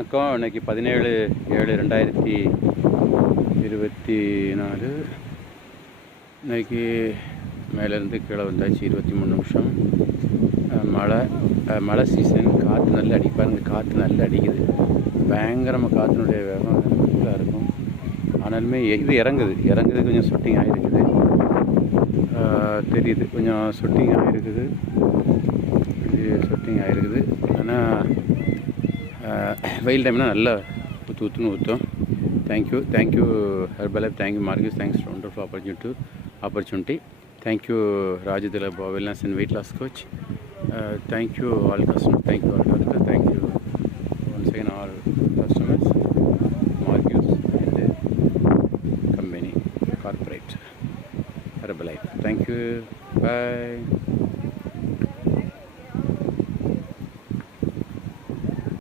வணக்கம். இன்றைக்கி 17/7/2024. இன்றைக்கி மேலேருந்து கீழே வந்தாச்சு. 23 நிமிஷம். மழை சீசன். காற்று நல்லா அடிப்பாருங்க. காற்று நல்லா அடிக்குது. பயங்கரமாக காற்றினுடைய வேகம் நல்லா இருக்கும். ஆனாலுமே இது இறங்குது கொஞ்சம் ஷூட்டிங் ஆகிருக்குது. தெரியுது கொஞ்சம் ஷூட்டிங் ஆகிருக்குது. ஆனால் வெயில் டைம்னால் நல்லா ஊற்றுன்னு ஊற்றும். Thank you Herbalife, thank you Marcus, thanks wonderful opportunity. Thank you ராஜதில wellness and weight loss coach. Thank you all customers, thank you all doctor, thank you once again all customers, Marcus and company corporate Herbalife. Thank you, bye.